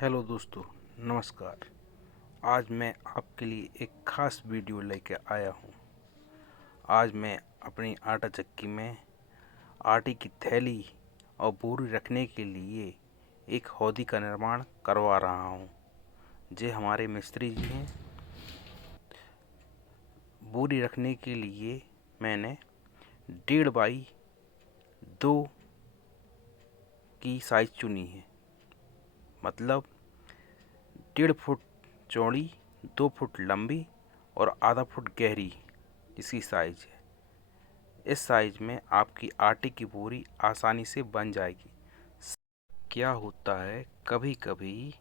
Hello दोस्तों, नमस्कार। आज मैं आपके लिए एक ख़ास वीडियो लेकर आया हूँ। आज मैं अपनी आटा चक्की में आटे की थैली और बोरी रखने के लिए एक हौदी का निर्माण करवा रहा हूँ। जे हमारे मिस्त्री जी हैं। बोरी रखने के लिए मैंने 1.5 बाई 2 की साइज़ चुनी है। मतलब 1.5 फुट चौड़ी, 2 फुट लंबी और आधा फुट गहरी इसकी साइज़ है। इस साइज़ में आपकी आटे की बोरी आसानी से बन जाएगी। क्या होता है, कभी कभी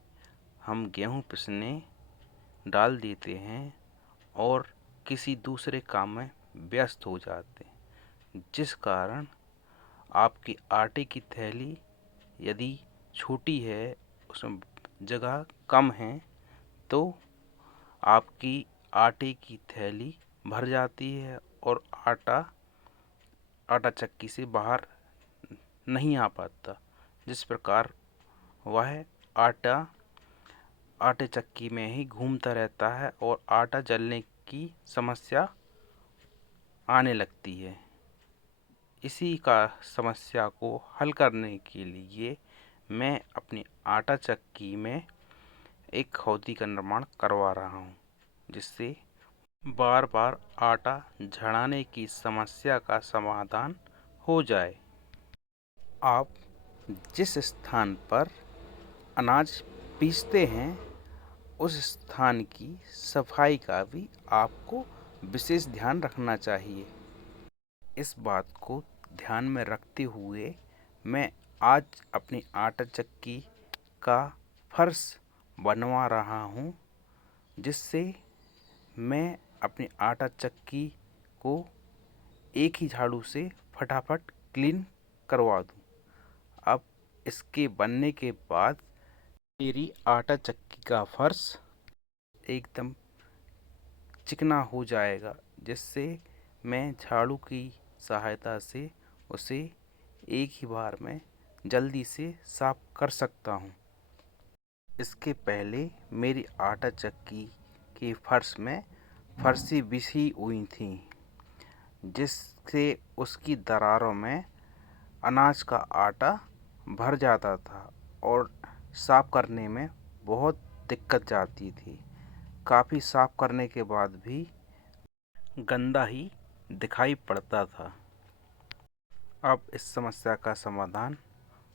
हम गेहूं पिसने डाल देते हैं और किसी दूसरे काम में व्यस्त हो जाते हैं, जिस कारण आपकी आटे की थैली यदि छोटी है, उसमें जगह कम है, तो आपकी आटे की थैली भर जाती है और आटा चक्की से बाहर नहीं आ पाता, जिस प्रकार वह आटे चक्की में ही घूमता रहता है और आटा जलने की समस्या आने लगती है। इसी का समस्या को हल करने के लिए मैं अपनी आटा चक्की में एक हौदी का निर्माण करवा रहा हूँ, जिससे बार बार आटा झड़ाने की समस्या का समाधान हो जाए। आप जिस स्थान पर अनाज पीसते हैं, उस स्थान की सफाई का भी आपको विशेष ध्यान रखना चाहिए। इस बात को ध्यान में रखते हुए मैं आज अपनी आटा चक्की का फर्श बनवा रहा हूँ, जिससे मैं अपनी आटा चक्की को एक ही झाड़ू से फटाफट क्लीन करवा दूँ। अब इसके बनने के बाद मेरी आटा चक्की का फर्श एकदम चिकना हो जाएगा, जिससे मैं झाड़ू की सहायता से उसे एक ही बार में जल्दी से साफ कर सकता हूँ। इसके पहले मेरी आटा चक्की के फर्श में फर्शी बिछी हुई थी, जिससे उसकी दरारों में अनाज का आटा भर जाता था और साफ करने में बहुत दिक्कत जाती थी। काफ़ी साफ करने के बाद भी गंदा ही दिखाई पड़ता था। अब इस समस्या का समाधान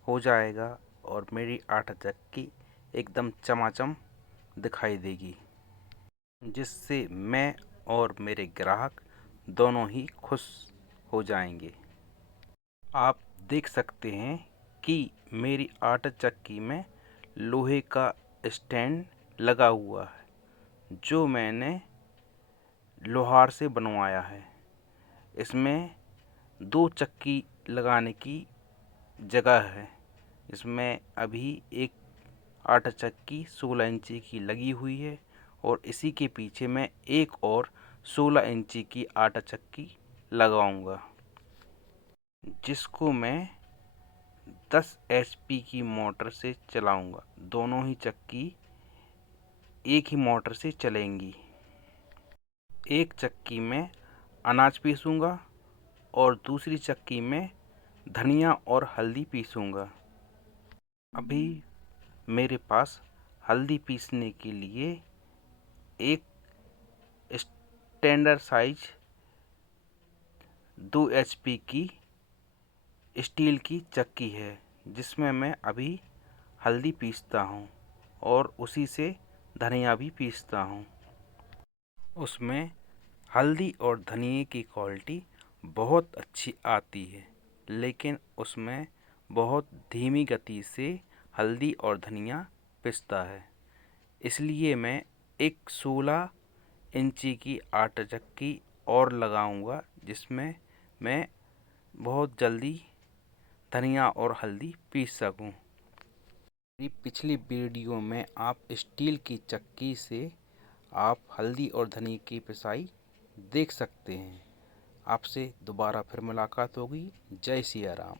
हो जाएगा और मेरी आटा चक्की एकदम चमाचम दिखाई देगी, जिससे मैं और मेरे ग्राहक दोनों ही खुश हो जाएंगे। आप देख सकते हैं कि मेरी आटा चक्की में लोहे का स्टैंड लगा हुआ है, जो मैंने लोहार से बनवाया है। इसमें 2 चक्की लगाने की जगह है। इसमें अभी एक आटा चक्की 16 इंची की लगी हुई है और इसी के पीछे मैं एक और 16 इंची की आटा चक्की लगाऊंगा, जिसको मैं 10 एचपी की मोटर से चलाऊंगा। दोनों ही चक्की एक ही मोटर से चलेंगी। एक चक्की में अनाज पीसूंगा और दूसरी चक्की में धनिया और हल्दी पीसूंगा। अभी मेरे पास हल्दी पीसने के लिए एक स्टैंडर्ड साइज 2 एचपी की स्टील की चक्की है, जिसमें मैं अभी हल्दी पीसता हूँ और उसी से धनिया भी पीसता हूँ। उसमें हल्दी और धनिए की क्वालिटी बहुत अच्छी आती है, लेकिन उसमें बहुत धीमी गति से हल्दी और धनिया पिसता है। इसलिए मैं एक 16 इंची की आटा चक्की और लगाऊंगा, जिसमें मैं बहुत जल्दी धनिया और हल्दी पीस सकूं। मेरी पिछली वीडियो में आप स्टील की चक्की से आप हल्दी और धनिया की पिसाई देख सकते हैं। आपसे दोबारा फिर मुलाकात होगी। जय सिया राम।